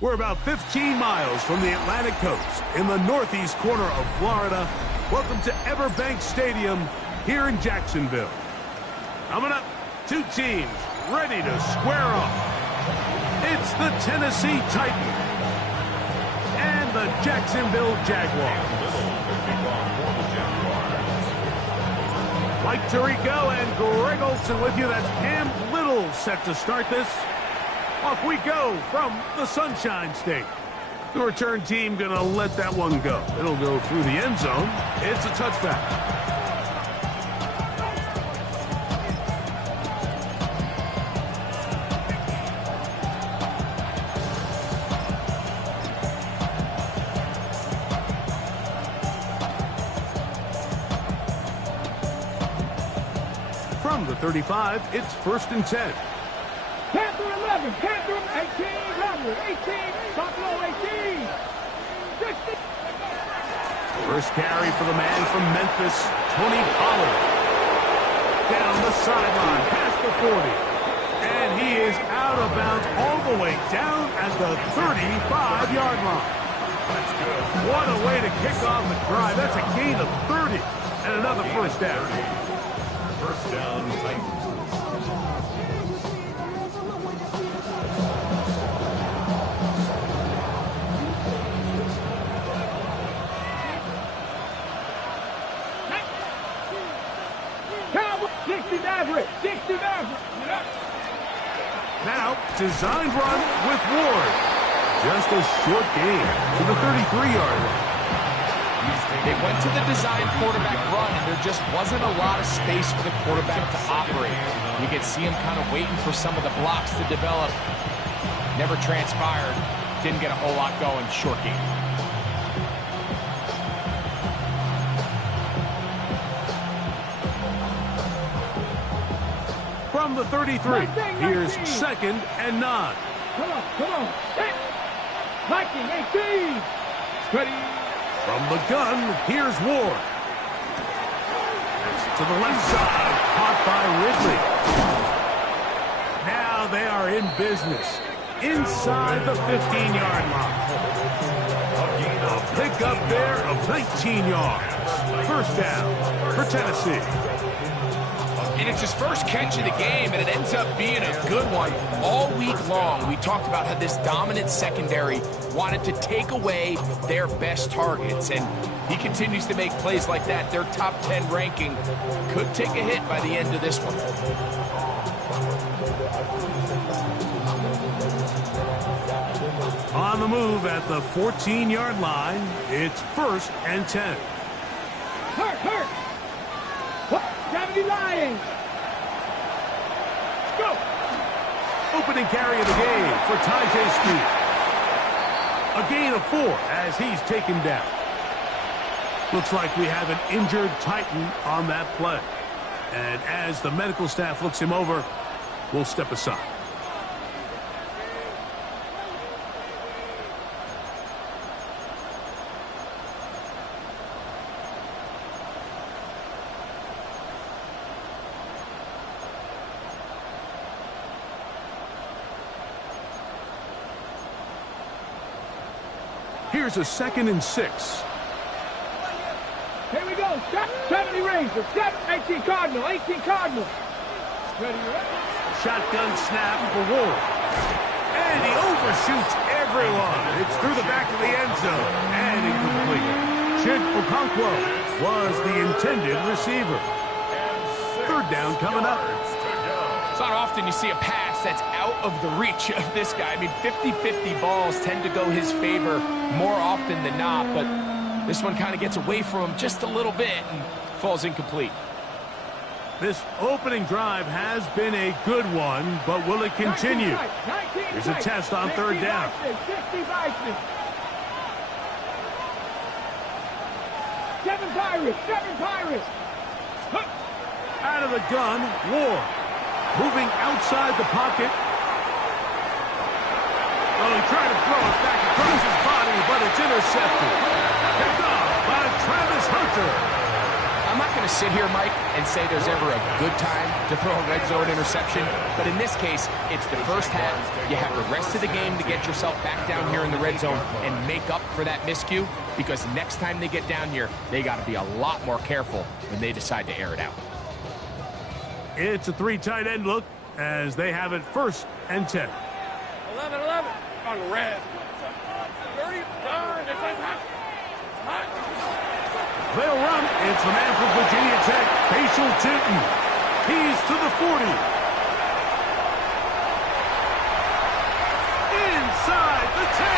We're about 15 miles from the Atlantic coast in the northeast corner of Florida. Welcome to Everbank Stadium here in Jacksonville. Coming up, two teams ready to square off. It's the Tennessee Titans and the Jacksonville Jaguars. Mike Tirico and Greg Olson with you. That's Cam Little set to start this. Off we go from the Sunshine State. The return team going to let that one go. It'll go through the end zone. It's a touchback. From the 35, it's 1st and 10. Panther 11, Panther 18, Rattler 18, Buffalo 18, 60. First carry for the man from Memphis, Tony Pollard. Down the sideline, past the 40. And he is out of bounds all the way down at the 35-yard line. That's good. What a way to kick off the drive. That's a gain of 30 and another first down. First down, Titans. Now, designed run with Ward. Just a short gain to the 33-yard line. They went to the design quarterback run, and there just wasn't a lot of space for the quarterback to operate. You could see him kind of waiting for some of the blocks to develop. Never transpired. Didn't get a whole lot going. Short game. From the 33, here's 2nd and 9. Come on. Viking 18. Ready. From the gun, here's Ward. To the left side, caught by Ridley. Now they are in business. Inside the 15-yard line. A pickup there of 19 yards. First down for Tennessee. And it's his first catch of the game, and it ends up being a good one. All week long, we talked about how this dominant secondary wanted to take away their best targets, and he continues to make plays like that. Their top 10 ranking could take a hit by the end of this one. On the move at the 14-yard line, it's 1st and 10. Hurt. Gravity Lions. Let's go. Opening carry of the game for Tyjae Speed. A gain of 4 as he's taken down. Looks like we have an injured Titan on that play. And as the medical staff looks him over, we'll step aside. Here's a 2nd and 6. Here we go. 70 Rangers. 18 Cardinal. 18 Cardinal. Ready. Shotgun snap for Ward. And he overshoots everyone. It's through the back of the end zone. And incomplete. Chid Okonkwo was the intended receiver. 3rd down coming up. It's not often you see a pass that's out of the reach of this guy. I mean, 50-50 balls tend to go his favor more often than not, but this one kind of gets away from him just a little bit and falls incomplete. This opening drive has been a good one, but will it continue? Here's a test on 3rd down. 7 Pirates. Out of the gun, Ward. Moving outside the pocket. Well, he tried to throw it back across his body, but it's intercepted. Picked off by Travis Hunter. I'm not going to sit here, Mike, and say there's ever a good time to throw a red zone interception, but in this case, it's the first half. You have the rest of the game to get yourself back down here in the red zone and make up for that miscue, because next time they get down here, they got to be a lot more careful when they decide to air it out. It's a 3 tight end look as they have it 1st and 10. 11 on the red. 30 yard. They'll run. It's the man from Virginia Tech, Facial Tinton. He's to the 40. Inside the 10.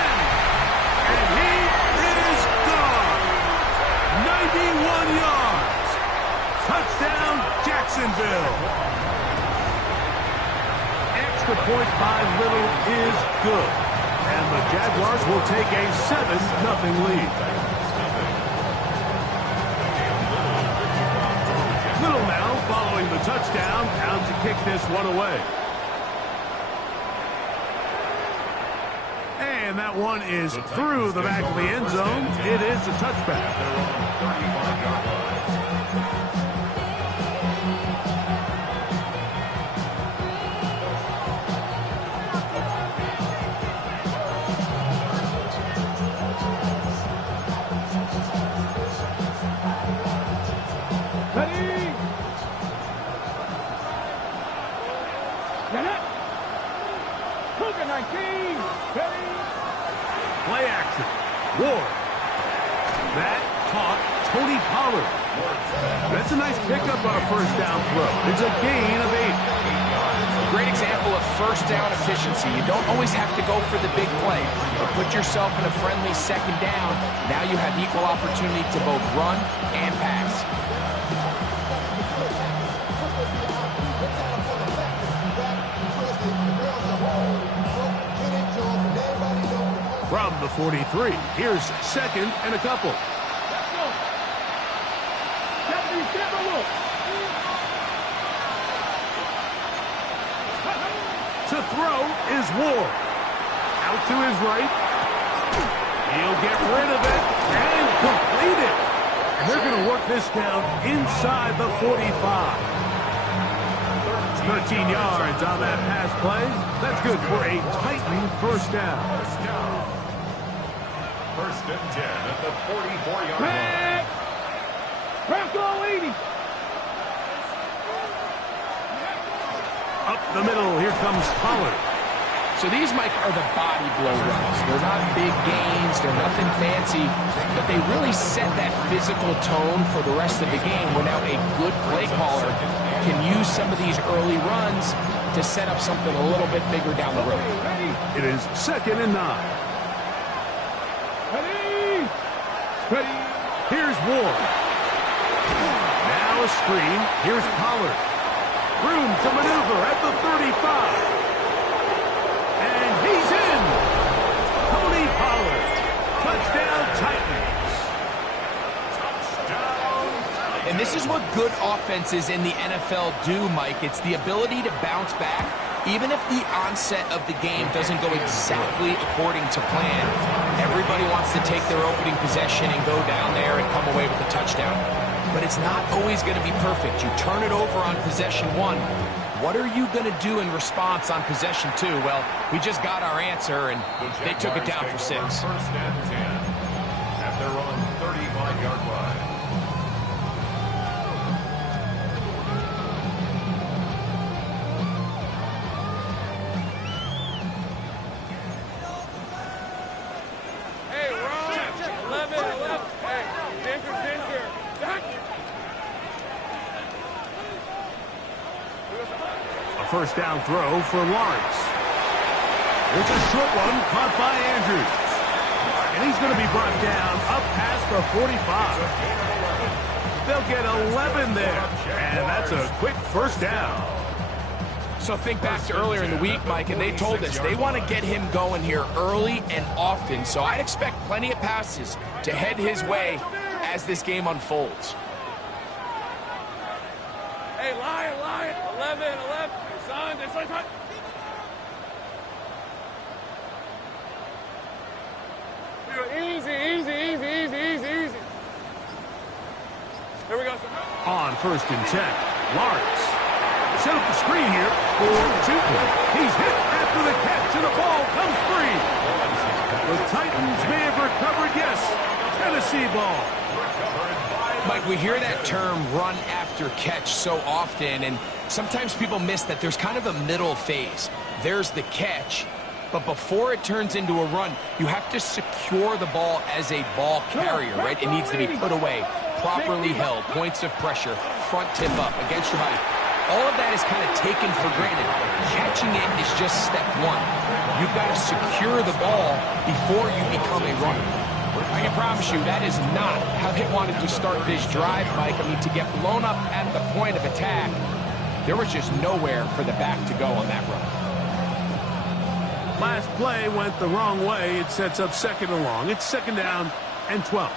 And he is gone. 91 yards. Touchdown, Jacksonville. Extra point by Little is good. And the Jaguars will take a 7-0 lead. Little now following the touchdown, out to kick this one away. And that one is through the back of the end zone. It is a touchback. Play action. Ward. That caught Tony Pollard. That's a nice pickup on a first down throw. It's a gain of 8. Great example of first down efficiency. You don't always have to go for the big play, but put yourself in a friendly second down. Now you have equal opportunity to both run and pass. From the 43, here's 2nd and a couple. To throw is Ward. Out to his right. He'll get rid of it and complete it. And they're going to work this down inside the 45. 13 yards on that pass play. That's good for a Titan first down. 1st and 10 at the 44-yard line. Bronco 80. Up the middle, here comes Pollard. So these, Mike, are the body blow runs. They're not big gains, they're nothing fancy, but they really set that physical tone for the rest of the game where now a good play caller can use some of these early runs to set up something a little bit bigger down the road. It is 2nd and 9. Ready. Here's Ward. Now a screen. Here's Pollard. Room to maneuver at the 35. And he's in. Tony Pollard. Touchdown Titans. And this is what good offenses in the NFL do, Mike. It's the ability to bounce back, even if the onset of the game doesn't go exactly according to plan. Everybody wants to take their opening possession and go down there and come away with a touchdown. But it's not always going to be perfect. You turn it over on possession 1. What are you going to do in response on possession 2? Well, we just got our answer, and they took it down for 6. 1st and 10 at their own 35-yard line. First down throw for Lawrence. It's a short one caught by Andrews. And he's going to be brought down up past the 45. They'll get 11 there. And that's a quick first down. So think back to earlier in the week, Mike, and they told us they want to get him going here early and often. So I'd expect plenty of passes to head his way as this game unfolds. Hey, Lion, 11. Son, this one's hot. Easy. Here we go, son. On 1st and 10, Lawrence. Set up the screen here for Newton. He's hit after the catch, and the ball comes free. The Titans may have recovered, yes. Tennessee ball. Mike, we hear that term run after catch so often, and sometimes people miss that there's kind of a middle phase. There's the catch, but before it turns into a run, you have to secure the ball as a ball carrier, right? It needs to be put away, properly held, points of pressure, front tip up, against your body. All of that is kind of taken for granted. Catching it is just step one. You've got to secure the ball before you become a runner. I can promise you that is not how they wanted to start this drive, Mike. I mean, to get blown up at the point of attack, there was just nowhere for the back to go on that run. Last play went the wrong way. It sets up 2nd and long. It's 2nd down and 12.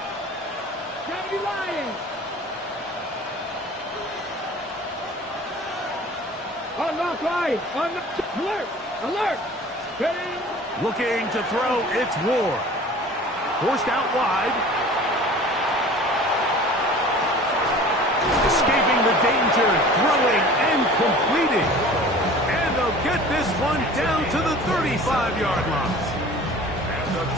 Unlock line. Alert. Alert. Ready. Looking to throw, it's Ward. Forced out wide. Escaping the danger, throwing and completing. And they'll get this one down to the 35-yard line.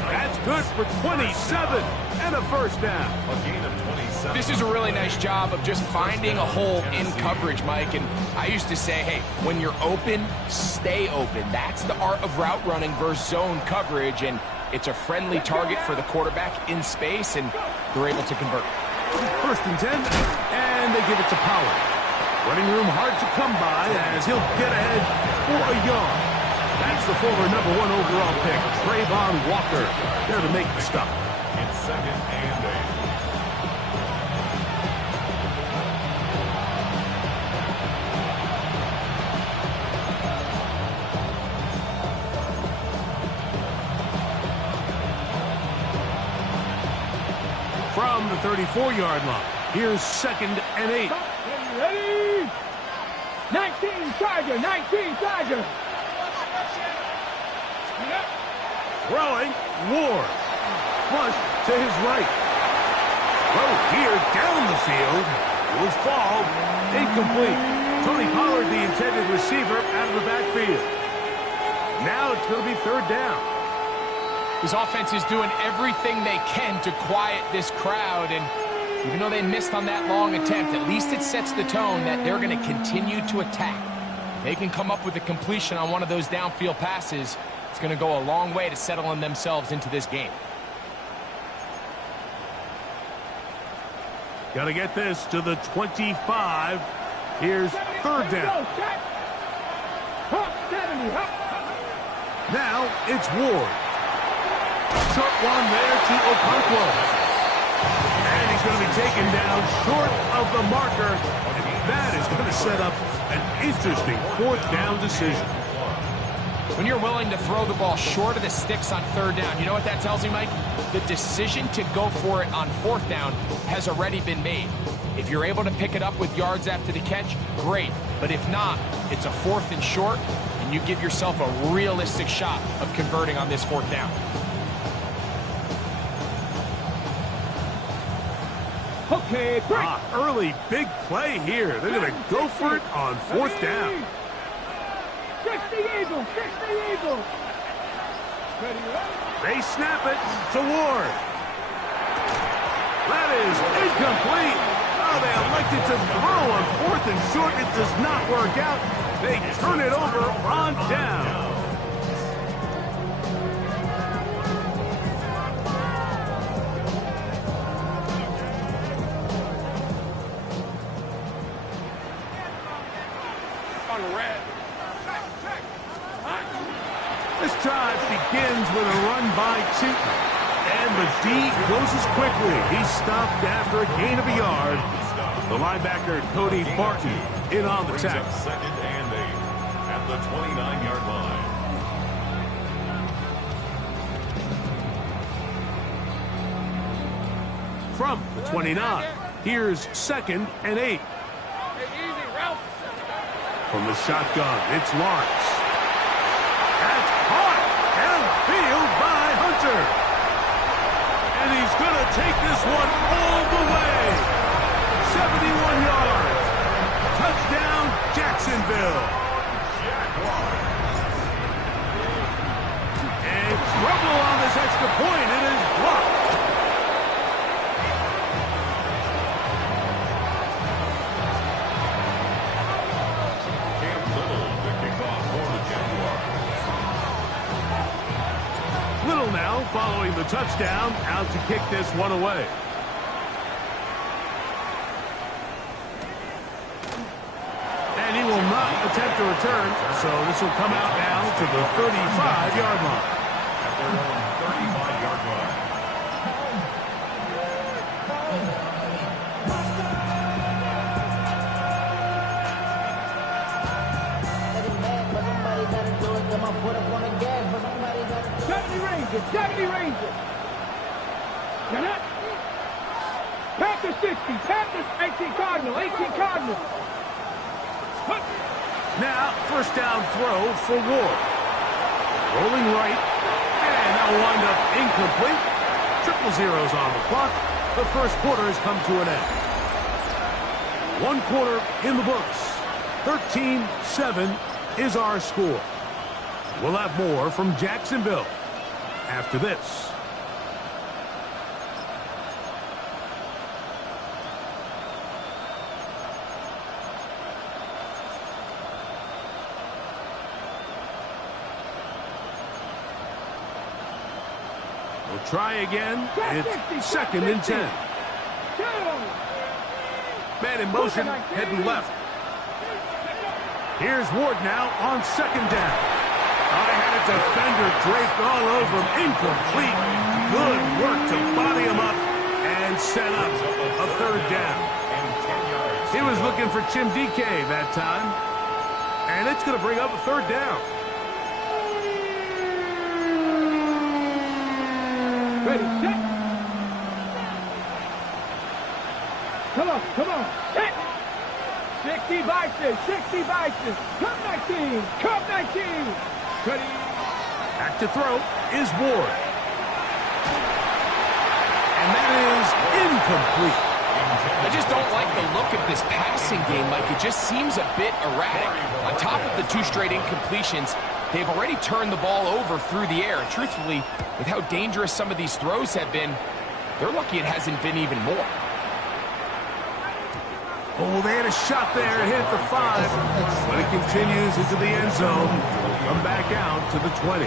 That's good for 27 and a 1st down. A gain of 27. This is a really nice job of just finding a hole in coverage, Mike. And I used to say, hey, when you're open, stay open. That's the art of route running versus zone coverage. And it's a friendly target for the quarterback in space, and they're able to convert. 1st and 10, and they give it to Pollard. Running room hard to come by as he'll get ahead for a yard. That's the former #1 overall pick, Trayvon Walker, there to make the stop. It's 2nd and 8. From the 34-yard line, here's 2nd and 8. Ready. 19 Charger. 19 Charger. Throwing, Ward. Flush to his right. Throw here down the field. Will fall. Incomplete. Tony Pollard, the intended receiver, out of the backfield. Now it's going to be 3rd down. This offense is doing everything they can to quiet this crowd, and even though they missed on that long attempt, at least it sets the tone that they're going to continue to attack. If they can come up with a completion on one of those downfield passes, it's going to go a long way to settling themselves into this game. Got to get this to the 25. Here's 3rd down. Now it's Ward. Short one there to Okonkwo. And he's going to be taken down short of the marker. And that is going to set up an interesting 4th down decision. When you're willing to throw the ball short of the sticks on 3rd down, you know what that tells me, Mike? The decision to go for it on 4th down has already been made. If you're able to pick it up with yards after the catch, great. But if not, it's a 4th and short, and you give yourself a realistic shot of converting on this 4th down. Okay, break. Early big play here. They're going to go for it on 4th down. 60 Eagles. 60 Eagles. They snap it to Ward. That is incomplete. Oh, they elected to throw on 4th and short. It does not work out. They turn it over on down. This drive begins with a run by Cheaton. And the D closes quickly. He's stopped after a gain of a yard. The linebacker, Cody Barton, in on the tackle. 2nd and 8 at the 29-yard line. From the 29, here's 2nd and 8. From the shotgun, it's Lawrence. That's caught downfield by Hunter. And he's going to take this one all the way. 71 yards. touchdown, out to kick this one away. And he will not attempt to return, so this will come out now to the 35-yard line. At their own 35-yard line. Panther 60, Panther 18 Cardinal, 18 Cardinal. Now, first down throw for Ward. Rolling right, and that'll wind up incomplete. Triple zeros on the clock. The first quarter has come to an end. One quarter in the books. 13-7 is our score. We'll have more from Jacksonville after this. We'll try again. It's second and 10. Man in motion, heading left. Here's Ward now on second down. I had a defender draped all over him. Incomplete. Good work to body him up and set up a third down. He was looking for Chim DK that time. And it's going to bring up a third down. Ready, set. Come on, set. 60 Bison, 60 Bison. Come 19, come 19. Ready. Back to throw is Ward. And that is incomplete. I just don't like the look of this passing game, Mike. It just seems a bit erratic. On top of the 2 straight incompletions, they've already turned the ball over through the air. And truthfully, with how dangerous some of these throws have been, they're lucky it hasn't been even more. Oh, they had a shot there, hit the 5, but it continues into the end zone. Come back out to the 20.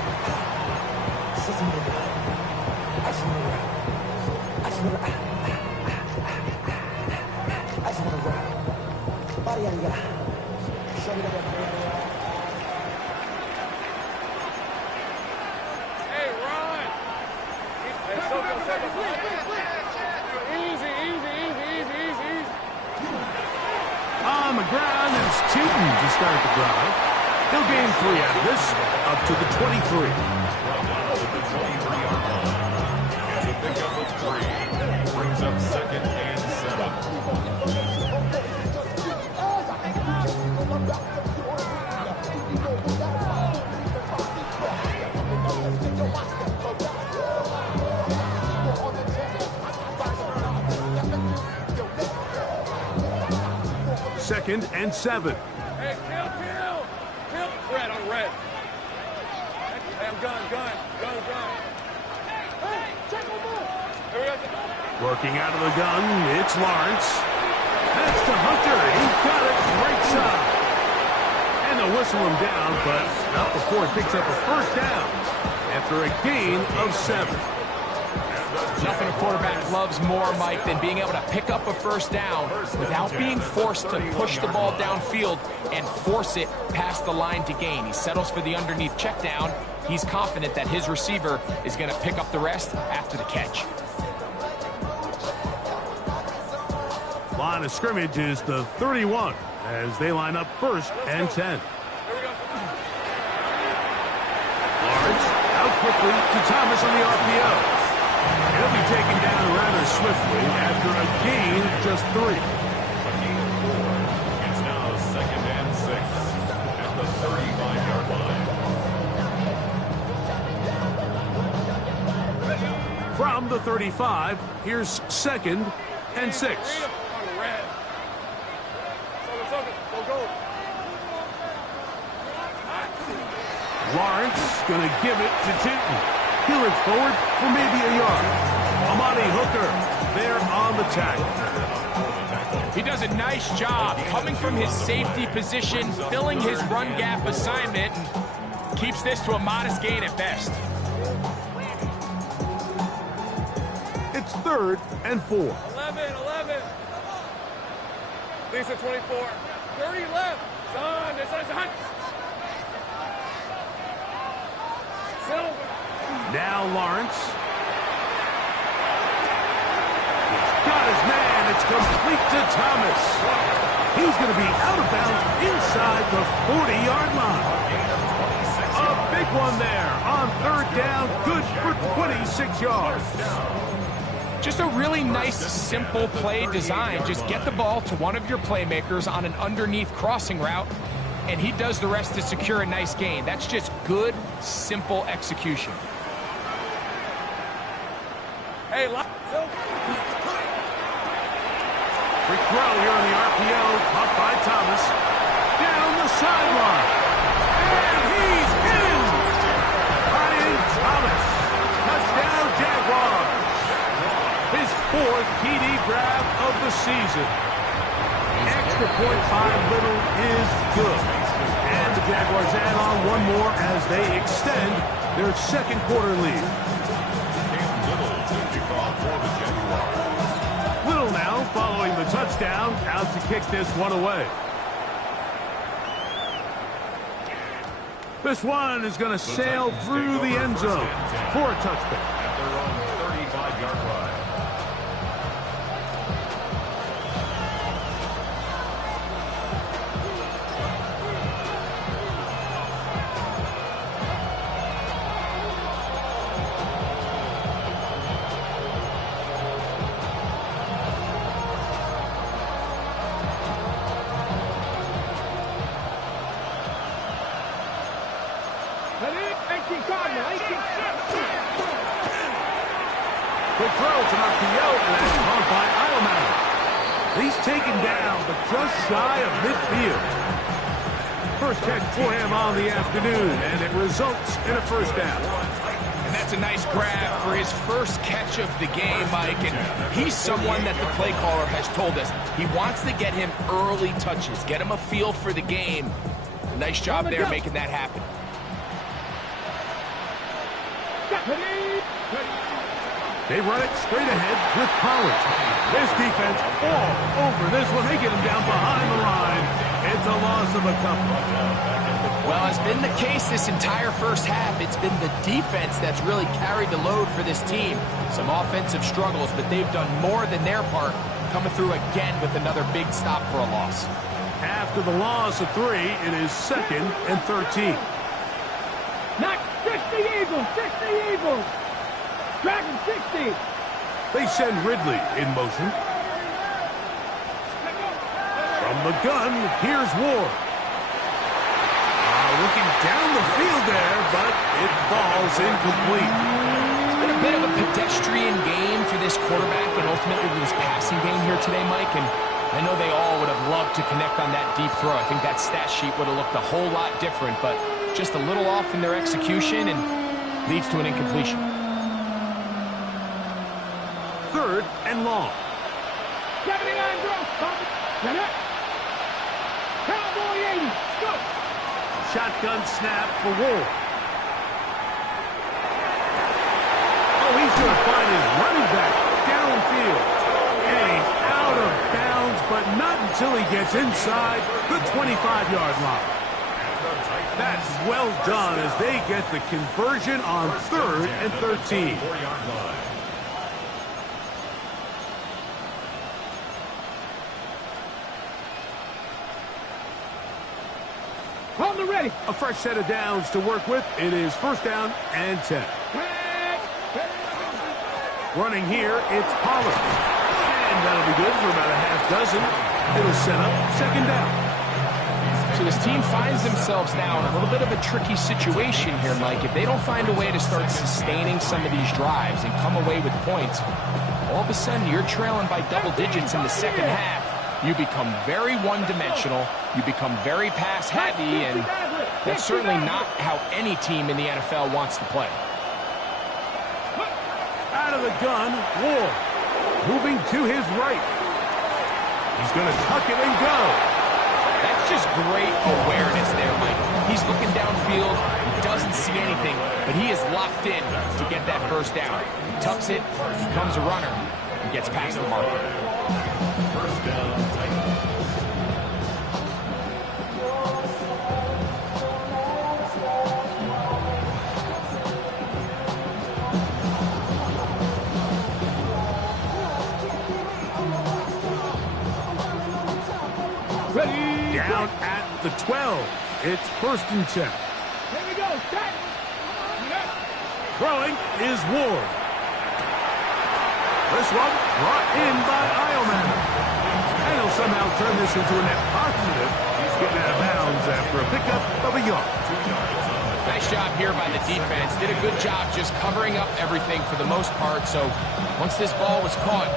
Hey, Ron. Easy. On the ground, and it's Tootin to start the drive. He'll gain 3 out of this, up to the 23. The 23-yard line. Gets a pickup of 3. Brings up second and 2nd and 7. Hey, kill. Red on red. Hey, I'm gun. Hey, check on ball. Here we go. Working out of the gun, it's Lawrence. That's to Hunter. He's got it right side. And they'll whistle him down, but not before he picks up a first down after a gain of 7. Nothing a quarterback loves more, Mike, than being able to pick up a first down without being forced to push the ball downfield and force it past the line to gain. He settles for the underneath check down. He's confident that his receiver is going to pick up the rest after the catch. Line of scrimmage is the 31 as they line up 1st and 10. Lawrence out quickly to Thomas on the RPO. He'll be taken down rather swiftly after a gain of just 3. A gain of 4. It's now 2nd and 6 at the 35-yard line. From the 35, here's 2nd and 6. Lawrence going to give it to Tootin. He'll look forward for maybe a yard. Amani Hooker there on the tackle. He does a nice job coming from his safety position, filling his run gap assignment, and keeps this to a modest gain at best. It's 3rd and 4. 11. Lisa, 24. 30 left. Son, this is hot. Silver. Now Lawrence. He's got his man. It's complete to Thomas. He's going to be out of bounds inside the 40-yard line. A big one there on 3rd down. Good for 26 yards. Just a really nice, simple play design. Just get the ball to one of your playmakers on an underneath crossing route, and he does the rest to secure a nice gain. That's just good, simple execution. Hey, Quick throw here on the RPO, caught by Thomas. Down the sideline. And he's in! Ryan Thomas. Touchdown, Jaguars. His 4th TD grab of the season. Extra point by Little is good. And the Jaguars add on one more as they extend their 2nd quarter lead. Little now following the touchdown, out to kick this one away. This one is going to sail through the end zone for a touchdown. At their own 35-yard line. Quick throw to RPO, and that's caught by Ileman. He's taken down, but just shy of midfield. First catch for him on the afternoon, and it results in a 1st down. And that's a nice grab for his first catch of the game, Mike. And he's someone that the play caller has told us he wants to get him early touches, get him a feel for the game. Nice job there making that happen. They run it straight ahead with Pollard. This defense all over this one. They get him down behind the line. It's a loss of a couple. Well, it's been the case this entire first half. It's been the defense that's really carried the load for this team. Some offensive struggles, but they've done more than their part, coming through again with another big stop for a loss. After the loss of 3, it is 2nd and 13. Not 60 Eagles, 60 Eagles. Dragon 60. They send Ridley in motion. From the gun, here's Ward. Looking down the field there, but it falls incomplete. It's been a bit of a pedestrian game for this quarterback and ultimately this passing game here today, Mike. And I know they all would have loved to connect on that deep throw. I think that stat sheet would have looked a whole lot different, but just a little off in their execution and leads to an incompletion. 3rd and long. 79 throw. Cowboy 80. Go. Shotgun snap for Ward. Oh, he's going to find his running back downfield. And he's out of bounds, but not until he gets inside the 25-yard line. That's well done as they get the conversion on 3rd and 13. On the ready. A fresh set of downs to work with. It is 1st down and 10. Running here, it's Pollard. And that'll be good for about a half dozen. It'll set up 2nd down. So this team finds themselves now in a little bit of a tricky situation here, Mike. If they don't find a way to start sustaining some of these drives and come away with points, all of a sudden you're trailing by double digits in the 2nd half. You become very one-dimensional, you become very pass-heavy, and that's certainly not how any team in the NFL wants to play. Out of the gun, Ward. Moving to his right. He's going to tuck it and go. That just great awareness there, Mike. He's looking downfield, he doesn't see anything, but he is locked in to get that first down. He tucks it, becomes a runner, and gets past the marker. First down, Titans. Ready. Down at the 12. It's 1st and 10. Here we go. Set. Throwing is Ward. This one brought in by Ioman. And he'll somehow turn this into a net positive. He's getting out of bounds after a pickup of a yard. Nice job here by the defense. Did a good job just covering up everything for the most part. So once this ball was caught,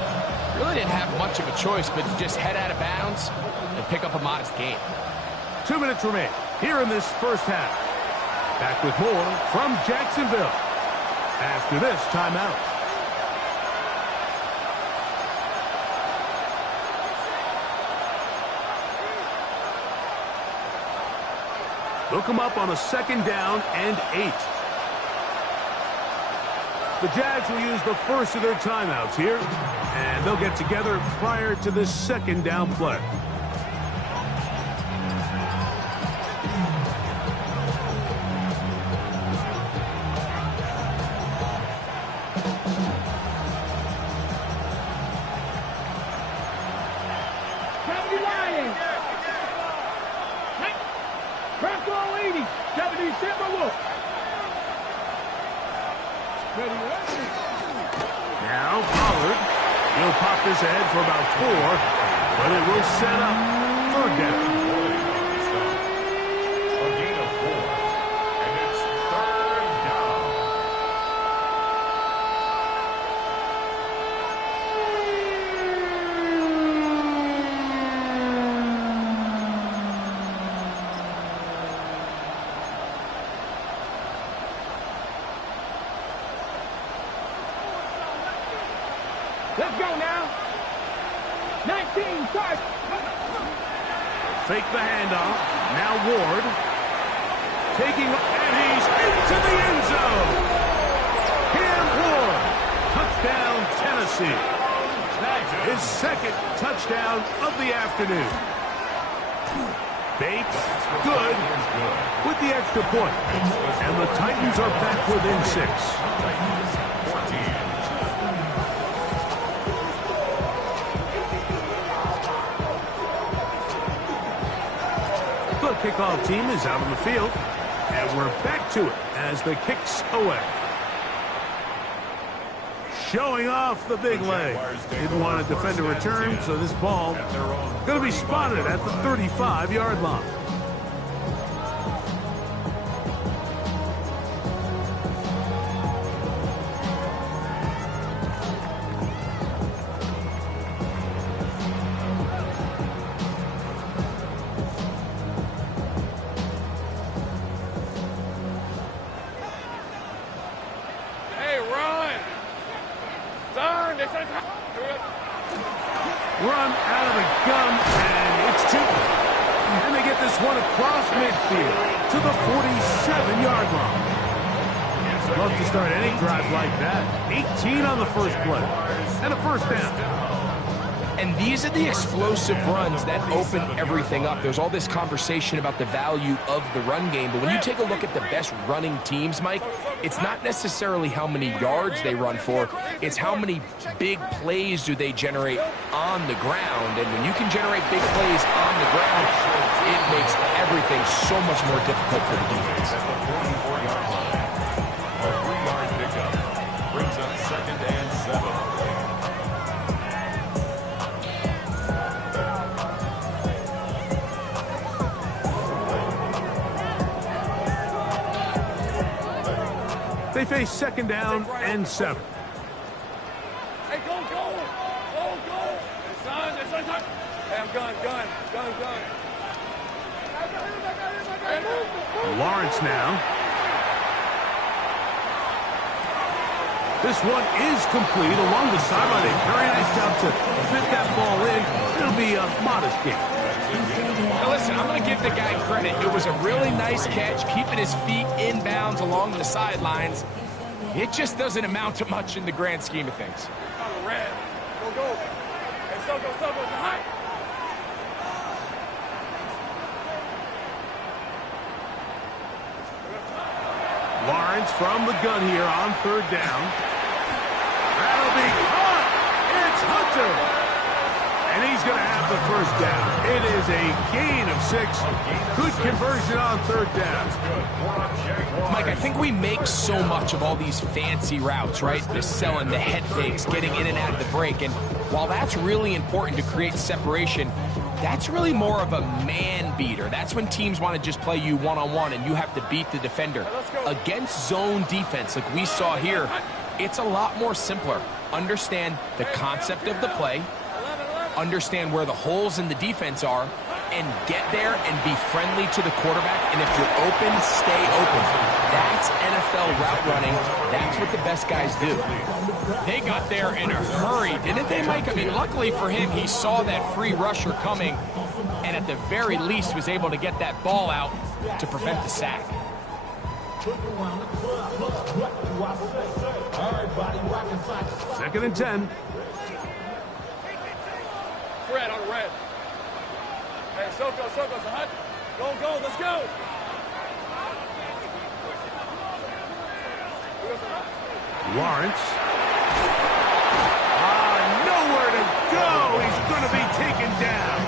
really didn't have much of a choice but to just head out of bounds and pick up a modest gain. 2 minutes remain here in this first half. Back with more from Jacksonville after this timeout. They'll come up on a 2nd down and 8. The Jags will use the first of their timeouts here, and they'll get together prior to this 2nd down play. Now Pollard, he'll pop his head for about 4, but it will set up 3rd down. A gain of 4, and it's 3rd down. Let's go now. 19, start. Fake the handoff. Now Ward. Taking, and he's into the end zone. Cam Ward. Touchdown, Tennessee. His 2nd touchdown of the afternoon. Bates, good, with the extra point. And the Titans are back within 6. 14. The kickoff team is out on the field, and we're back to it as the kick's away. Showing off the big leg. Didn't want to defend a return, so this ball going to be spotted at the 35-yard line. Run out of the gun, and it's 2. And they get this one across midfield to the 47-yard line. Love to start any drive like that. 18 on the first play, and a 1st down. And these are the explosive runs that open everything up. There's all this conversation about the value of the run game, but when you take a look at the best running teams, Mike, it's not necessarily how many yards they run for, it's how many big plays do they generate on the ground. And when you can generate big plays on the ground, it makes everything so much more difficult for the defense. At the 44-yard line, a 3-yard pickup brings up 2nd and 7. They face 2nd down and 7. Hey, go. Son. Hey, I'm gun. Lawrence now. This one is complete along the sideline. A very nice job to fit that ball in. It'll be a modest gain. Now listen, I'm going to give the guy credit. It was a really nice catch, keeping his feet inbounds along the sidelines. It just doesn't amount to much in the grand scheme of things. Red. Go. Hey, so go, hot. Lawrence from the gun here on third down. That'll be caught. It's Hunter. And he's going to have the first down. It is a gain of 6. Good conversion on third down. Mike, I think we make so much of all these fancy routes, right? The selling, the head fakes, getting in and out of the break. And while that's really important to create separation, that's really more of a man beater. That's when teams want to just play you one-on-one and you have to beat the defender. Against zone defense like we saw here, it's a lot more simpler. Understand the concept of the play, understand where the holes in the defense are, and get there and be friendly to the quarterback. And if you're open, stay open. That's NFL route running. That's what the best guys do. They got there in a hurry, didn't they, Mike? I mean, luckily for him, he saw that free rusher coming, and at the very least was able to get that ball out to prevent the sack. Second and 10. Red on red. Hey, Soko, hot. Go, let's go. Lawrence. Nowhere to go. He's going to be taken down.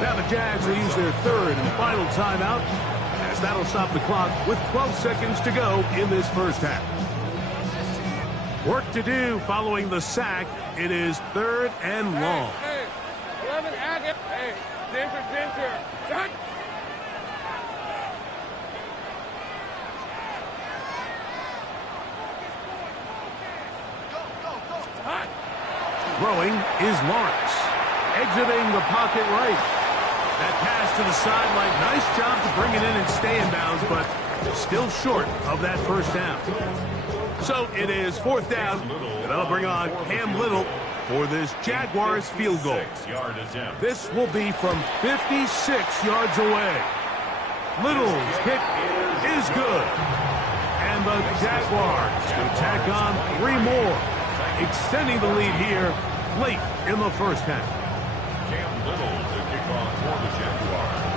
Now the Jags will use their third and final timeout, as that'll stop the clock with 12 seconds to go in this first half. Work to do following the sack. It is third and long. Hey, 11 Agate. Hey, Dinter. Shot. Throwing is Lawrence. Exiting the pocket right. That pass to the sideline. Nice job to bring it in and stay in bounds, but still short of that first down. So it is fourth down, and that'll bring on Cam Little for this Jaguars field goal. This will be from 56 yards away. Little's kick is good. And the Jaguars will tack on 3 more, extending the lead here late in the first half. Cam Little to kick off for the Jaguars.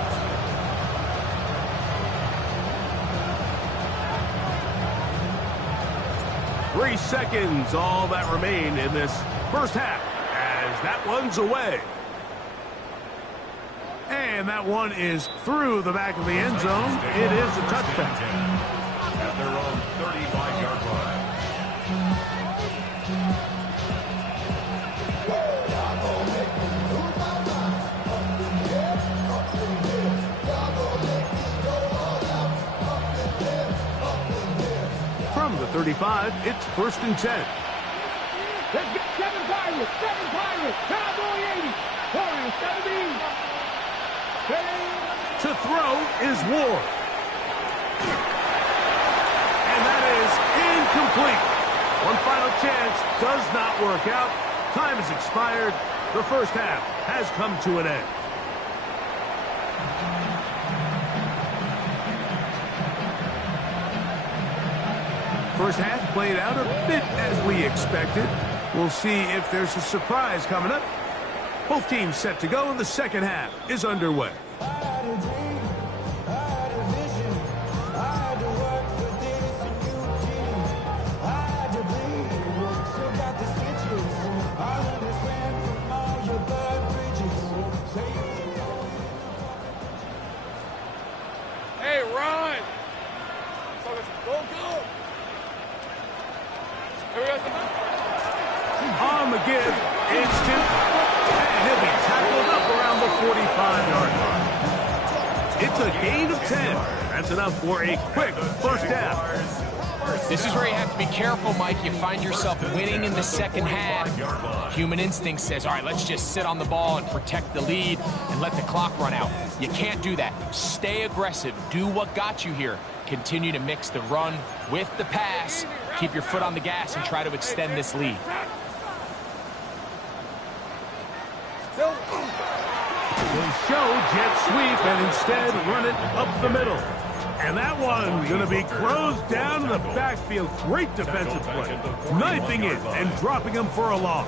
Three seconds, all that remain in this first half, as that one's away. And that one is through the back of the end zone. It is a touchdown. At their own 35-yard line. From the 35, it's first and 10. Let's get 7 Pirates. Cowboy 80. Warriors 17. To throw is Ward. And that is incomplete. One final chance does not work out. Time has expired. The first half has come to an end. First half played out a bit as we expected. We'll see if there's a surprise coming up. Both teams set to go, and the second half is underway. Hey, run. So let's go. Here we go. On the give, it's Tim. And he'll be tackled up around the 45-yard line. It's a gain of 10. That's enough for a quick first down. This is where you have to be careful, Mike. You find yourself winning in the second half. Human instinct says, all right, let's just sit on the ball and protect the lead and let the clock run out. You can't do that. Stay aggressive. Do what got you here. Continue to mix the run with the pass. Keep your foot on the gas and try to extend this lead. show jet sweep and instead run it up the middle. And that one going to be closed down in the backfield. Great defensive play. Knifing it and dropping him for a loss.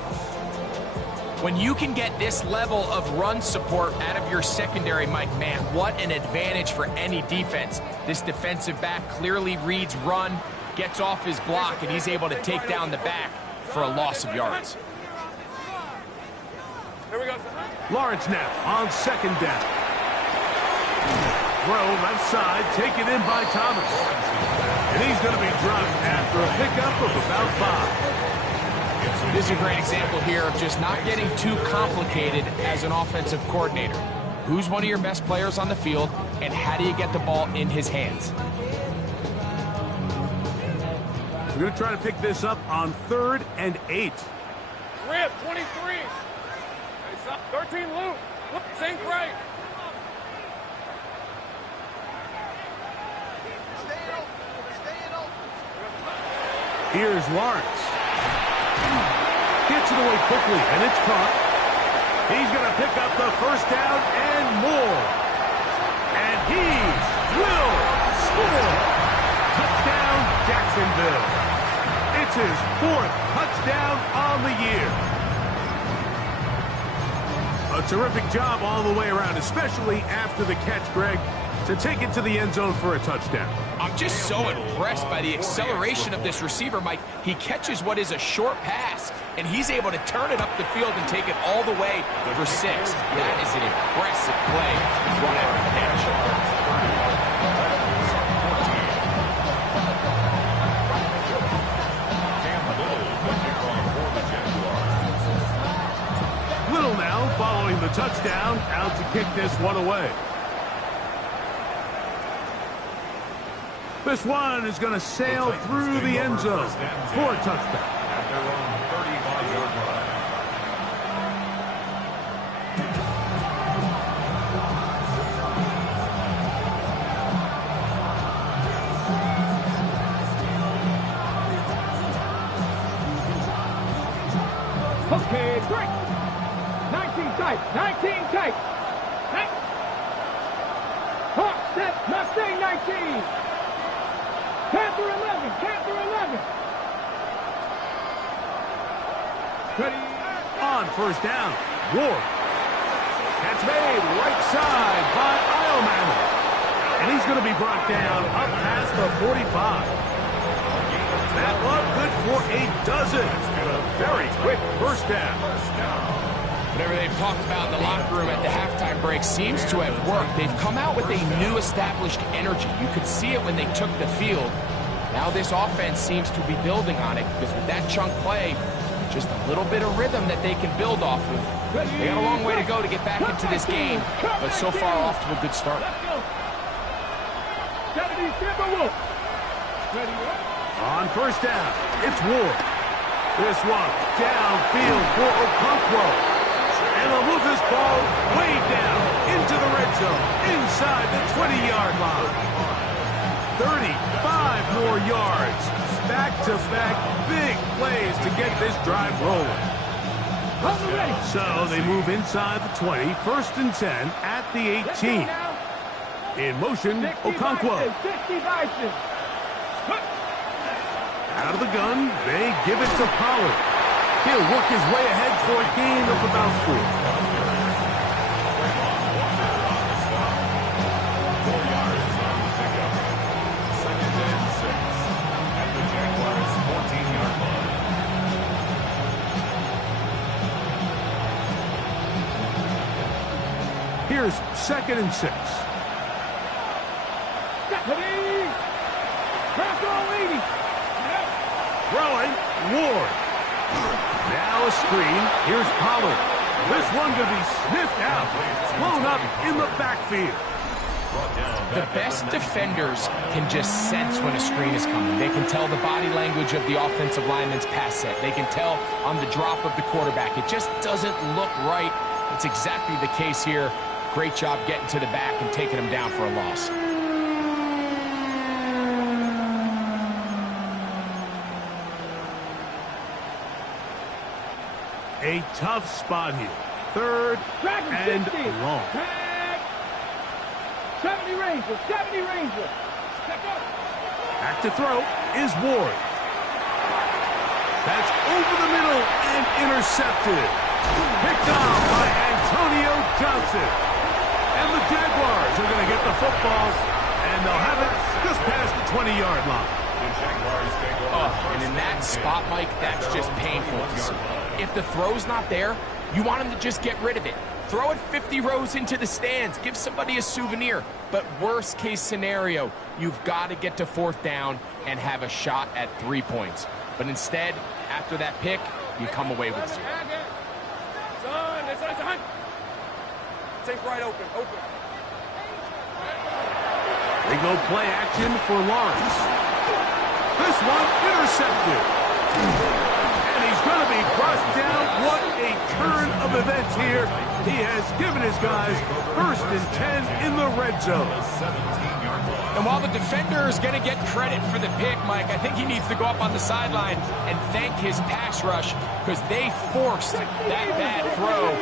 When you can get this level of run support out of your secondary, Mike, man, what an advantage for any defense. This defensive back clearly reads run, gets off his block, and he's able to take down the back for a loss of yards. Here we go. Lawrence now on second down. Throw left side, taken in by Thomas. And he's going to be dropped after a pickup of about 5. This is a great example here of just not getting too complicated as an offensive coordinator. Who's one of your best players on the field, and how do you get the ball in his hands? We're going to try to pick this up on 3rd and 8. Rip, 23. 13 loop. Sink right. Here's Lawrence. Gets it away quickly, and it's caught. He's going to pick up the first down and more. And he will score. Touchdown, Jacksonville. It's his 4th touchdown on the year. A terrific job all the way around, especially after the catch, Greg, to take it to the end zone for a touchdown. I'm just so impressed by the acceleration of this receiver, Mike. He catches what is a short pass, and he's able to turn it up the field and take it all the way for 6. That is an impressive play, run after catch. Little now following the touchdown, out to kick this one away. This one is going to sail through the end zone for a touchdown. At their own 35-yard line. Okay, great. 19 tight. 19 tight. Hawk, set, Mustang 19. Panther 11, Panther 11. Ready. On first down, Ward. Catch made right side by Ileman. And he's going to be brought down up past the 45. That looked good for a dozen. And a very quick first down. Whatever they've talked about in the locker room at the halftime break seems to have worked. They've come out with a new established energy. You could see it when they took the field. Now this offense seems to be building on it because with that chunk play, just a little bit of rhythm that they can build off of. They got a long way to go to get back into this game, but so far off to a good start. On first down, it's Ward. This one downfield for Okonkwo. And they'll move this ball way down into the red zone, inside the 20-yard line. 35 more yards. Back-to-back big plays to get this drive rolling. So they move inside the 20, 1st and 10 at the 18. In motion, Okonkwo. Out of the gun, they give it to Pollard. He'll work his way ahead for a gain of about 4. Here's 2nd and 6. Throwing, Ward. Now a screen. Here's Pollard. This one going to be sniffed out. Blown up in the backfield. The best defenders can just sense when a screen is coming. They can tell the body language of the offensive lineman's pass set. They can tell on the drop of the quarterback. It just doesn't look right. It's exactly the case here. Great job getting to the back and taking him down for a loss. A tough spot here. 3rd and long. Ranger, 70 Ranger. Step up. Back to throw is Ward. That's over the middle and intercepted. Picked off by Antonio Johnson. And the Jaguars are going to get the football, and they'll have it just past the 20-yard line. And in that spot, Mike, that's just painful to see. If the throw's not there, you want him to just get rid of it. Throw it 50 rows into the stands. Give somebody a souvenir. But worst case scenario, you've got to get to 4th down and have a shot at 3 points. But instead, after that pick, you come away with 0. Take right open. They go play action for Lawrence. This one intercepted. And he's going to be brought down. What a turn of events here. He has given his guys 1st and 10 in the red zone. And while the defender is going to get credit for the pick, Mike, I think he needs to go up on the sideline and thank his pass rush because they forced that bad throw.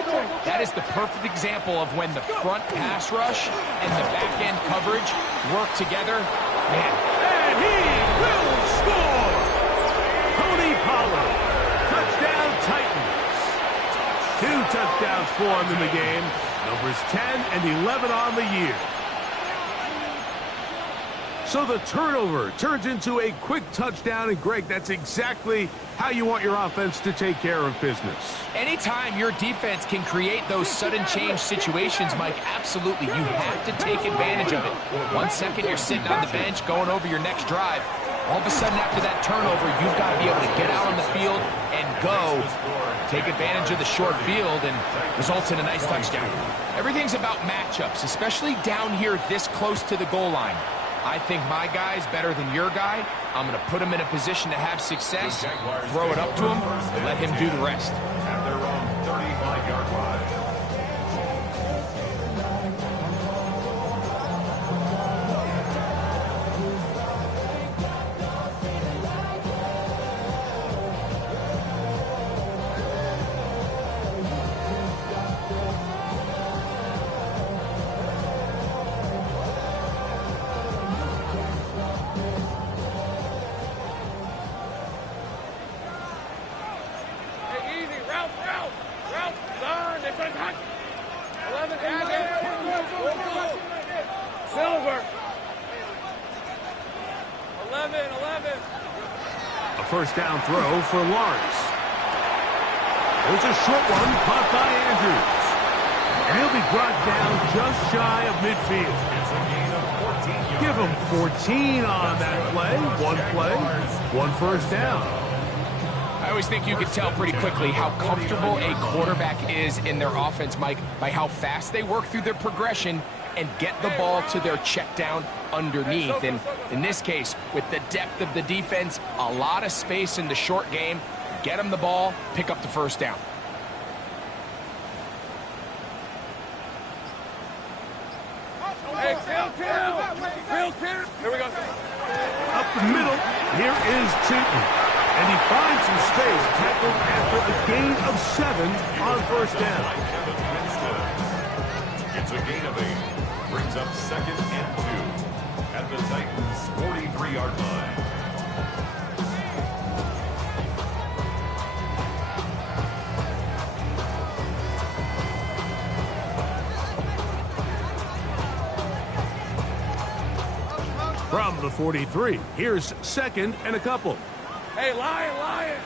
That is the perfect example of when the front pass rush and the back-end coverage work together. Man. And he will score! Tony Pollard. Touchdown Titans. 2 touchdowns for him in the game. Numbers 10 and 11 on the year. So the turnover turns into a quick touchdown, and Greg, that's exactly how you want your offense to take care of business. Anytime your defense can create those sudden change situations, Mike, absolutely, you have to take advantage of it. 1 second you're sitting on the bench going over your next drive. All of a sudden after that turnover, you've got to be able to get out on the field and go. Take advantage of the short field and results in a nice touchdown. Everything's about matchups, especially down here this close to the goal line. I think my guy's better than your guy. I'm going to put him in a position to have success, throw it up to him, and let him do the rest. At their own 35-yard line. Silver. 11. A 1st down throw for Lawrence. There's a short one caught by Andrews. And he'll be brought down just shy of midfield. Give him 14 on that play. 1 1st down. I always think you can tell pretty quickly how comfortable a quarterback is in their offense, Mike, by how fast they work through their progression and get the ball to their check down underneath. And in this case, with the depth of the defense, a lot of space in the short game, get them the ball, pick up the 1st down. Hey, here we go. Up the middle, here is Chayton. And he finds some space, tackled after a gain of 7 on 1st down. It's a gain of 8. Brings up 2nd and 2 at the Titans' 43-yard line. From the 43, here's 2nd and a couple. Hey, Lion.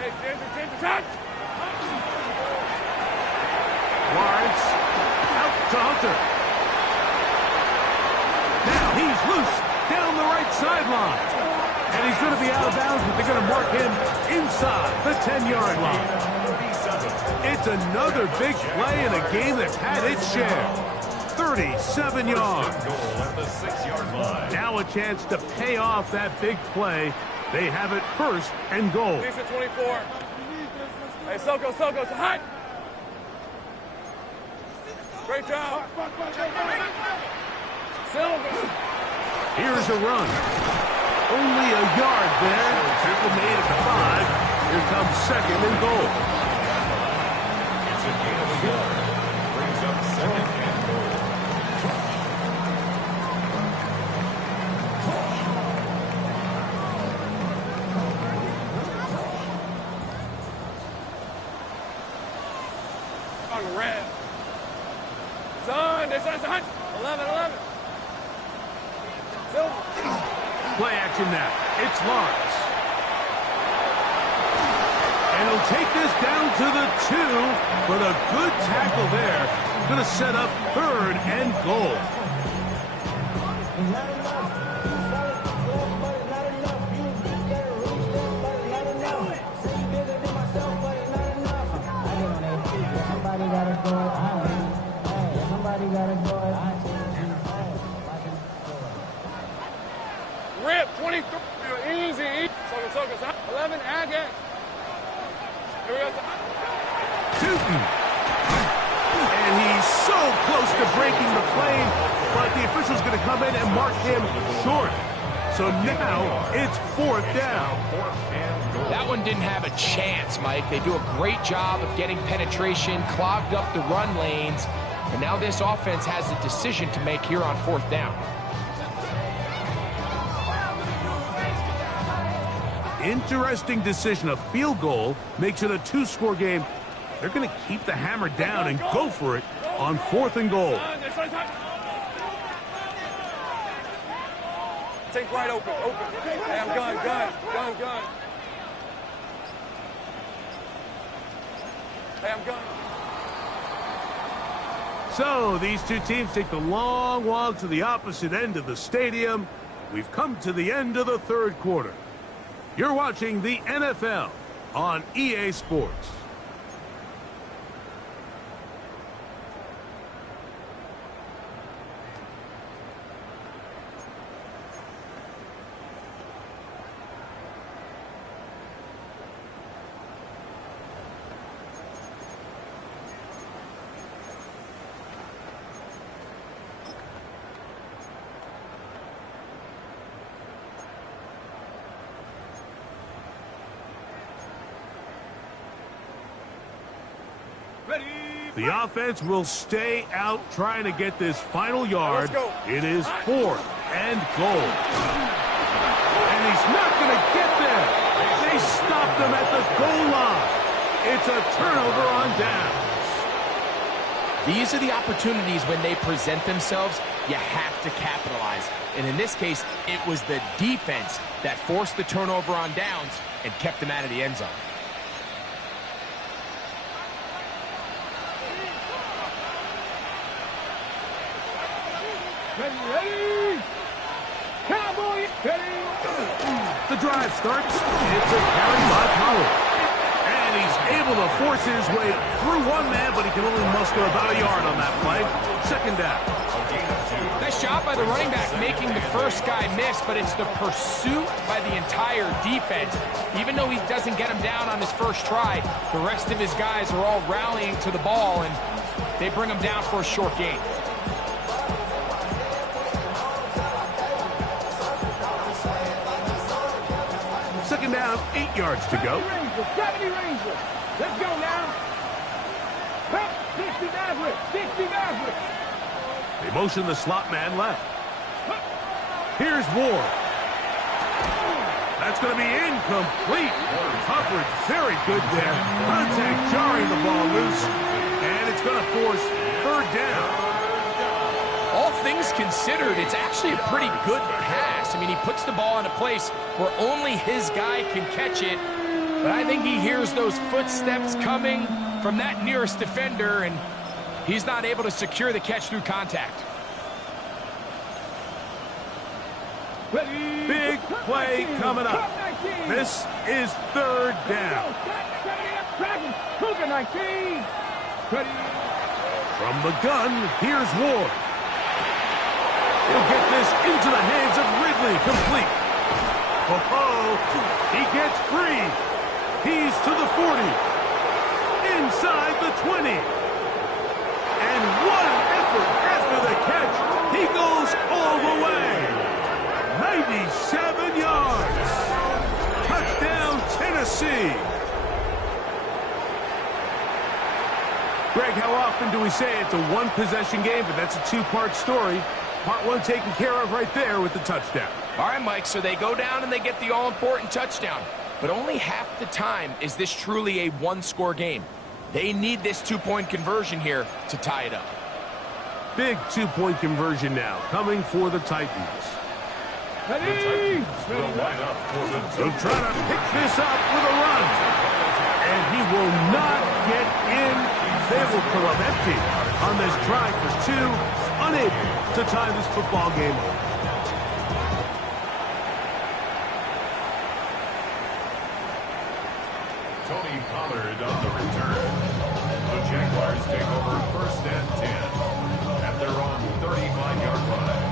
Hey, Ginger, touch. Lawrence out to Hunter. Now he's loose down the right sideline. And he's going to be out of bounds, but they're going to mark him inside the 10-yard line. It's another big play in a game that's had its share. 37 yards. Goal at the 6-yard line. Now a chance to pay off that big play. They have it 1st and goal. 24. Hey, Soko, hot. Great job. Silver. Here's a run. Only a yard there. Tackle made at the 5. Here comes 2nd and goal. It's a gain of 1 yard. Brings up 2nd and goal. Young red. Son, this is 11. Silver. Play action now. It's Lawrence. And he'll take this down to the 2, but a good tackle there. Going to set up 3rd and goal. Rip, 23. Easy. Focus. 11, Agate. Here we go. Tootin. And he's so close to breaking the plane, but the official's going to come in and mark him short. So now it's 4th down. That one didn't have a chance, Mike. They do a great job of getting penetration, clogged up the run lanes, and now this offense has a decision to make here on 4th down. Interesting decision. A field goal makes it a 2-score game. They're going to keep the hammer down and go for it on 4th and goal. Take right open. Hey, I'm gun. Hey, I'm gun. So these two teams take the long walk to the opposite end of the stadium. We've come to the end of the 3rd quarter. You're watching the NFL on EA Sports. The offense will stay out trying to get this final yard. It is 4th and goal. And he's not going to get there. They stopped him at the goal line. It's a turnover on downs. These are the opportunities when they present themselves, you have to capitalize. And in this case, it was the defense that forced the turnover on downs and kept them out of the end zone. Ready? Cowboy, ready? The drive starts. It's a carry by Pollard. And he's able to force his way through one man, but he can only muster about a yard on that play. 2nd down. Nice job by the running back making the first guy miss, but it's the pursuit by the entire defense. Even though he doesn't get him down on his first try, the rest of his guys are all rallying to the ball, and they bring him down for a short gain. Second down, 8 yards to go. 70 Ranger. Let's go now. 60 Maverick. They motion the slot man left. Here's Ward. That's going to be incomplete. Coverage very good there. Contact jarring the ball loose. And it's going to force 3rd down. All things considered, it's actually a pretty good pass. I mean, he puts the ball in a place where only his guy can catch it. But I think he hears those footsteps coming from that nearest defender, and he's not able to secure the catch through contact. Big play coming up. This is 3rd down. Cougar 19. From the gun, here's Ward. He'll get this into the hands of Ridley, complete. Oh, he gets free. He's to the 40. Inside the 20. And what an effort after the catch. He goes all the way. 97 yards. Touchdown, Tennessee. Greg, how often do we say it's a one-possession game, but that's a 2-part story? Part 1 taken care of right there with the touchdown. All right, Mike, so they go down and they get the all-important touchdown. But only half the time is this truly a 1-score game. They need this two-point conversion here to tie it up. Big two-point conversion now coming for the Titans. The Titans will line up for the They'll try to pick this up with a run. And he will not get in. They will pull up empty on this try for two. Unable to tie this football game up. Tony Pollard on the return. The Jaguars take over 1st and 10 at their own 35-yard line.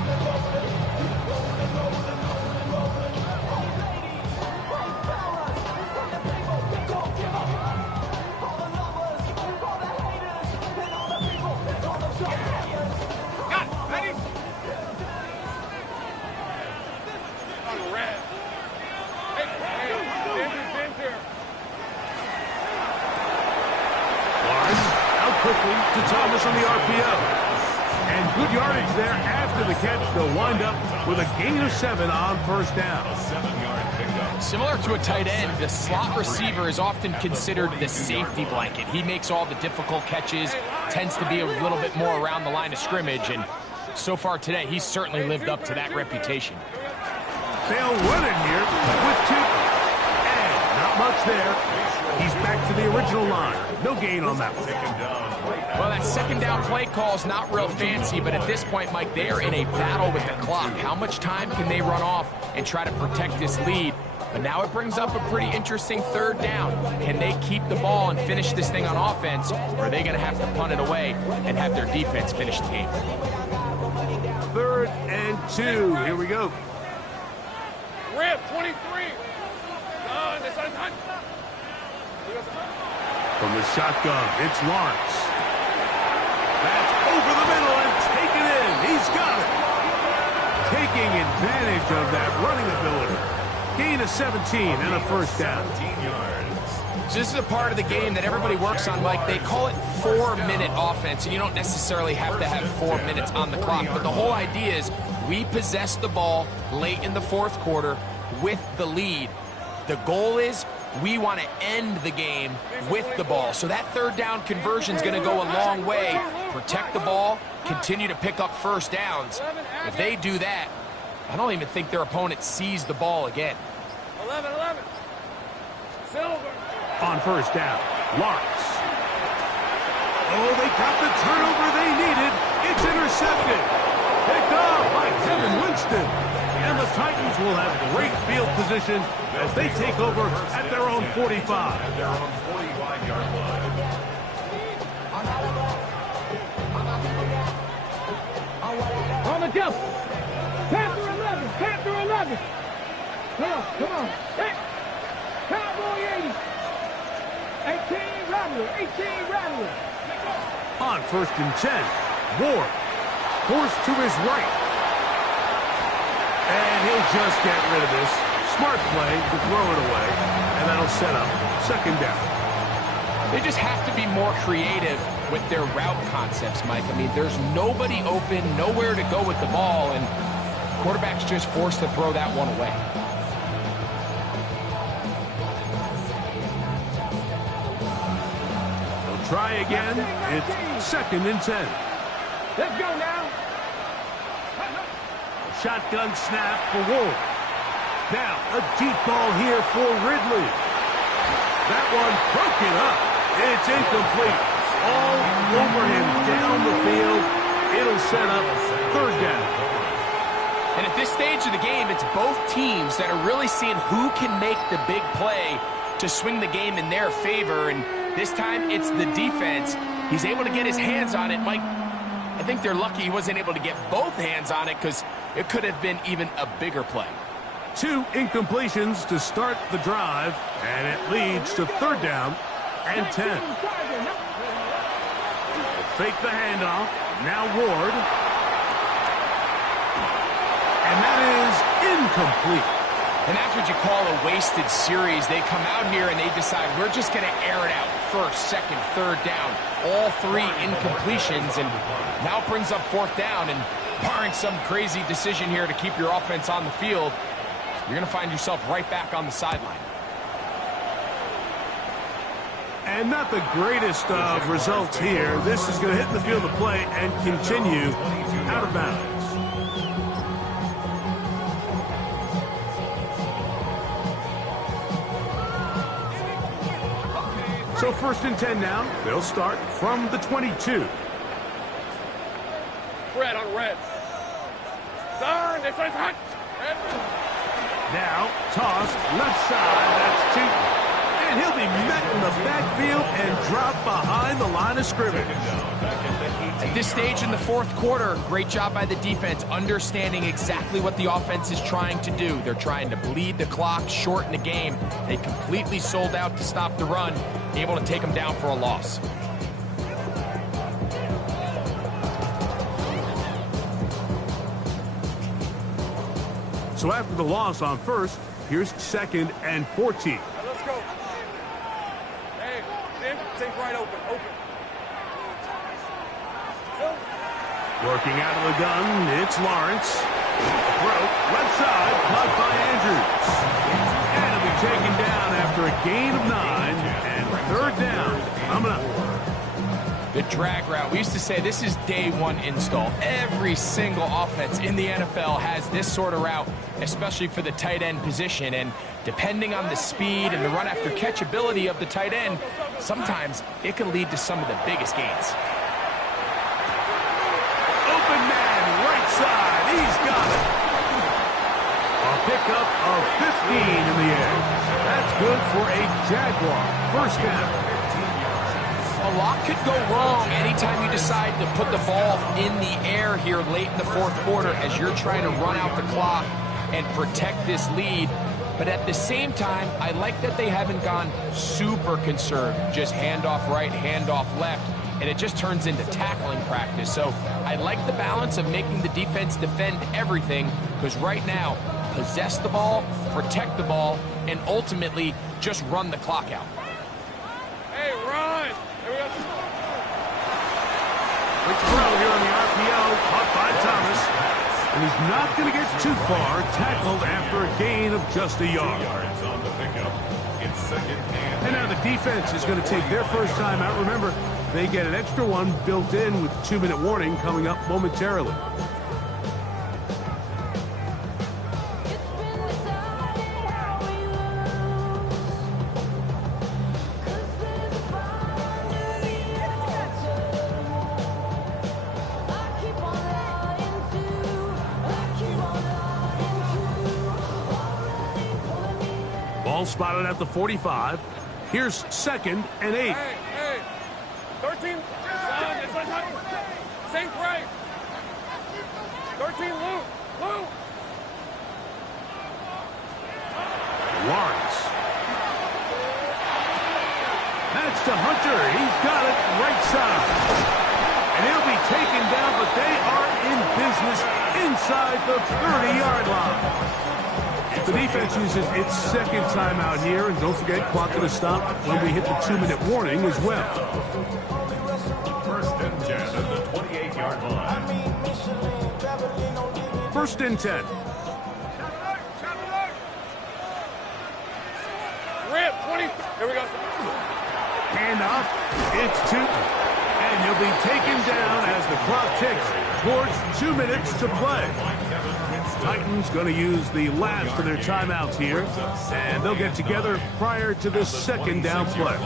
Quickly to Thomas on the RPO. And good yardage there after the catch. They'll wind up with a gain of 7 on 1st down. A 7-yard pickup. Similar to a tight end, the slot receiver is often considered the safety blanket. He makes all the difficult catches, tends to be a little bit more around the line of scrimmage, and so far today, he's certainly lived up to that reputation. They'll run it here with 2. And not much there. He's back to the original line. No gain on that one. Well, that second down play call is not real fancy, but at this point, Mike, they are in a battle with the clock. How much time can they run off and try to protect this lead? But now it brings up a pretty interesting 3rd down. Can they keep the ball and finish this thing on offense, or are they going to have to punt it away and have their defense finish the game? 3rd and 2. Here we go. Rip, 23. This is From the shotgun, it's Lawrence. That's over the middle and taken in. He's got it. Taking advantage of that running ability. Gain of 17 and a 1st down. 17 yards. So this is a part of the game that everybody works on, Mike. They call it 4-minute offense, and you don't necessarily have to have 4 minutes on the clock. But the whole idea is we possess the ball late in the 4th quarter with the lead. The goal is we want to end the game with the ball. So that 3rd down conversion is going to go a long way. Protect the ball, continue to pick up 1st downs. If they do that, I don't even think their opponent sees the ball again. 11. Silver. On 1st down, Lawrence. Oh, they got the turnover they needed. It's intercepted. Picked off by Kevin Winston. And the Titans will have great field position as they take over at their own 45. At their own 45-yard line. On the jump. Panther 11. Panther 11. Come on. Hey. Cowboy 80. 18 Rattler. On 1st and 10, Ward forced to his right. And he'll just get rid of this. Smart play to throw it away. And that'll set up 2nd down. They just have to be more creative with their route concepts, Mike. I mean, there's nobody open, nowhere to go with the ball, and quarterback's just forced to throw that one away. They'll try again. It's 2nd and 10. Let's go now. Shotgun snap for Ward. Now, a deep ball here for Ridley. That one broken up. It's incomplete. All over him down the field. It'll set up 3rd down. And at this stage of the game, it's both teams that are really seeing who can make the big play to swing the game in their favor. And this time, it's the defense. He's able to get his hands on it. Mike, I think they're lucky he wasn't able to get both hands on it because it could have been even a bigger play. 2 incompletions to start the drive, and it leads to 3rd down and 10. Fake the handoff. Now Ward. And that is incomplete. And that's what you call a wasted series. They come out here and they decide we're just going to air it out. 1st, 2nd, 3rd down. All 3 incompletions, and now it brings up 4th down. And barring some crazy decision here to keep your offense on the field, you're going to find yourself right back on the sideline. And not the greatest of results here. This is going to hit the field of play and continue out of bounds. So 1st and 10 now. They'll start from the 22. Red on red. Turn, this one's hot. Red. Now, tossed left side. That's Tootin. And he'll be met in the backfield and dropped behind the line of scrimmage. At this stage in the 4th quarter, great job by the defense, understanding exactly what the offense is trying to do. They're trying to bleed the clock, shorten the game. They completely sold out to stop the run, able to take them down for a loss. So after the loss on 1st, here's 2nd and 14. Let's go. Hey, think right open. Working out of the gun, it's Lawrence. Throw, left side, caught by Andrews. And he'll be taken down after a gain of 9, and 3rd down coming up. The drag route. We used to say this is day 1 install. Every single offense in the NFL has this sort of route, especially for the tight end position. And depending on the speed and the run after catch ability of the tight end, sometimes it can lead to some of the biggest gains. Open man, right side. He's got it. A pickup of 15 in the air. That's good for a Jaguar. 1st down. A lot could go wrong anytime you decide to put the ball in the air here late in the 4th quarter as you're trying to run out the clock and protect this lead. But at the same time, I like that they haven't gone super conserved, just handoff right, handoff left, and it just turns into tackling practice. So I like the balance of making the defense defend everything, because right now, possess the ball, protect the ball, and ultimately just run the clock out. Hey, run! Quick throw here on the RPO, caught by Thomas. And he's not going to get too far, tackled after a gain of just a yard. Yards on the pickup. It's 2nd And now the defense is going to take their first time out. Remember, they get an extra one built in with 2-minute warning coming up momentarily. Ball spotted at the 45. Here's 2nd and 8. Hey. 13. Sink right. 13, Lou. Lawrence. That's to Hunter. He's got it right side. And he'll be taken down, but they are in business inside the 30-yard line. The defense uses its 2nd timeout here, and don't forget, clock going to stop when we hit the 2-minute warning as well. 1st and 10 at the 28-yard line. 1st and 10. Rip, 20. Here we go. Handoff. It's Tootin. And he'll be taken down as the clock ticks towards 2 minutes to play. Titans going to use the last of their timeouts here, and they'll get together prior to the 2nd down play.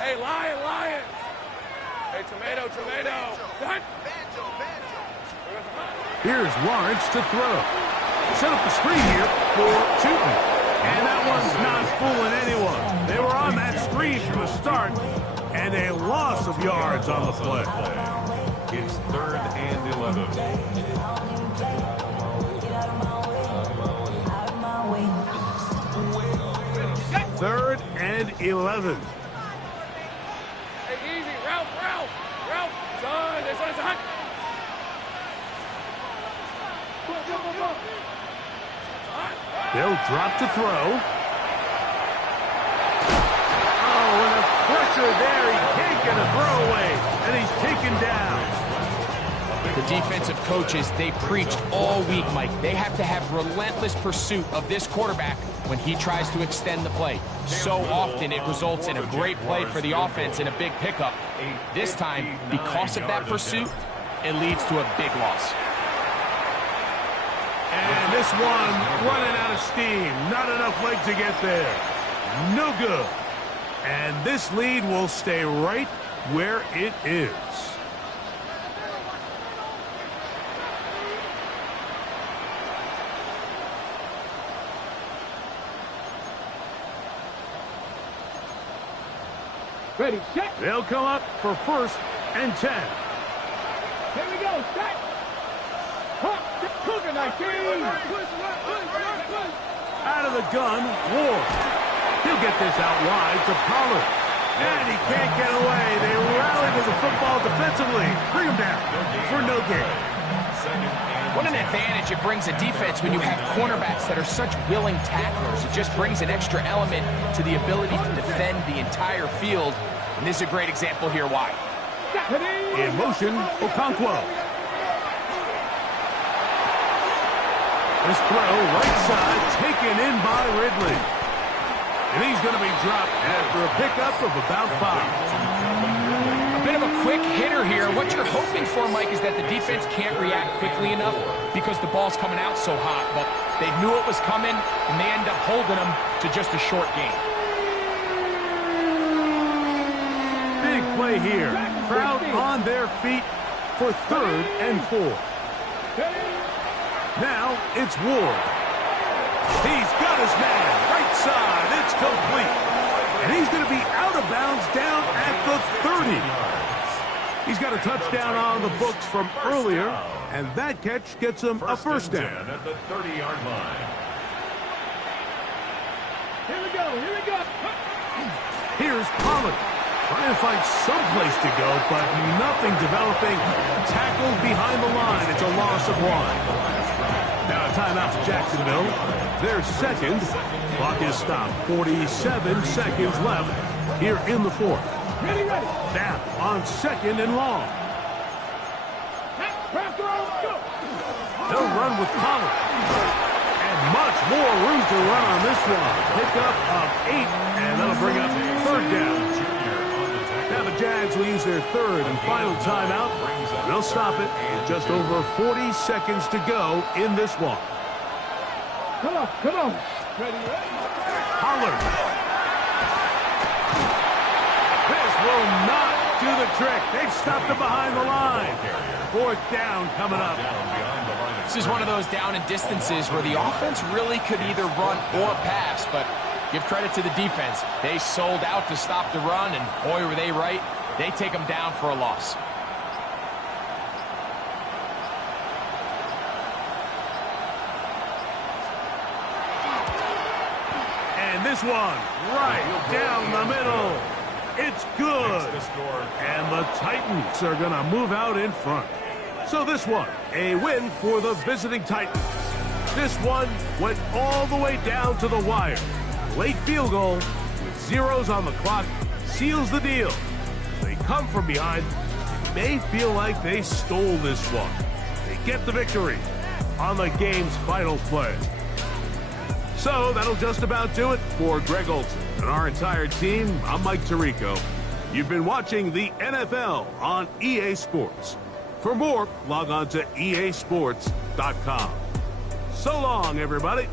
Hey, lion. Hey, tomato. What? Here's Lawrence to throw. Set up the screen here for Tootin. And that one's not fooling anyone. They were on that screen from the start, and a loss of yards on the play. It's 3rd and 11. 3rd and 11. Hey, easy. Ralph. Son, this one's hot. They'll drop to throw. Oh, and the pressure there. He can't get a throwaway, and he's taken down. The defensive coaches, they preached all week, Mike. They have to have relentless pursuit of this quarterback when he tries to extend the play. So often it results in a great play for the offense and a big pickup. This time, because of that pursuit, it leads to a big loss. And this one running out of steam. Not enough leg to get there. No good. And this lead will stay right where it is. Ready, set. They'll come up for 1st and 10. Here we go, set. Cougar 19. Out of the gun, Ward. He'll get this out wide to Pollard. And he can't get away. They rally to the football defensively. Bring him down for no gain. What an advantage it brings a defense when you have cornerbacks that are such willing tacklers. It just brings an extra element to the ability to defend the entire field. And this is a great example here why. In motion, Okonkwo. This throw, right side, taken in by Ridley. And he's going to be dropped after a pickup of about 5. A bit of a quick hitter here. What you're hoping for, Mike, is that the defense can't react quickly enough because the ball's coming out so hot. But they knew it was coming, and they end up holding them to just a short gain. Big play here. Crowd on their feet for 3rd and 4. Now it's Ward. He's got his man. Right side. It's complete. And he's going to be out of bounds down at the 30. He's got a touchdown on the books from earlier, and that catch gets him a 1st down. At the 30-yard line. Here we go, here we go. Here's Pollard. Trying to find some place to go, but nothing developing. Tackled behind the line. It's a loss of 1. Now a timeout for Jacksonville. Their 2nd. Clock is stopped. 47 seconds left here in the 4th. Ready, ready. Now on 2nd and long. They'll run with Pollard. And much more room to run on this one. Pickup of 8, and that'll bring up 3rd down. Now the Jags will use their 3rd and final timeout. They'll stop it with just over 40 seconds to go in this one. Come on, come on. Ready, ready. Pollard. This will not do the trick. They've stopped him behind the line. 4th down coming up. This is one of those down and distances where the offense really could either run or pass, but give credit to the defense. They sold out to stop the run, and boy, were they right. They take them down for a loss. And this one, right down the middle. It's good. And the Titans are going to move out in front. So this one, a win for the visiting Titans. This one went all the way down to the wire. Late field goal with zeros on the clock seals the deal. They come from behind. It may feel like they stole this one. They get the victory on the game's final play. So that'll just about do it for Greg Olson and our entire team. I'm Mike Tirico. You've been watching the NFL on EA Sports. For more, log on to easports.com. So long, everybody.